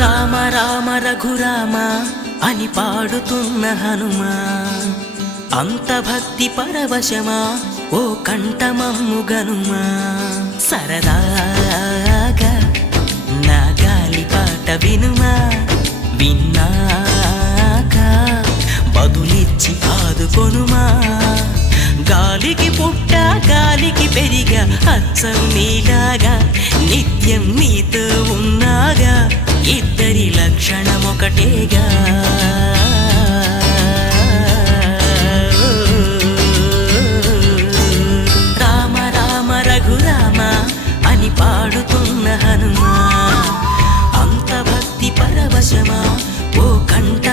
రామ రామ రఘురామ అని పాడుతున్న హనుమా, అంత భక్తి పరవశమా ఓ కంఠమమ్ము గనుమా. సరదాగా నా గాలి పాట వినుమా, విన్నాక బదులిచ్చి ఆదుకొనుమా. గాలికి పుట్ట గాలికి పెరిగా అచ్చం నీలాగా, నిత్యం నీతో ఉన్నాగా, ఇద్దరి లక్షణం ఒకటేగా. రామ రామ రఘురామ అని పాడుతున్న హనుమా, అంత భక్తి పరవశమా ఓ కంఠ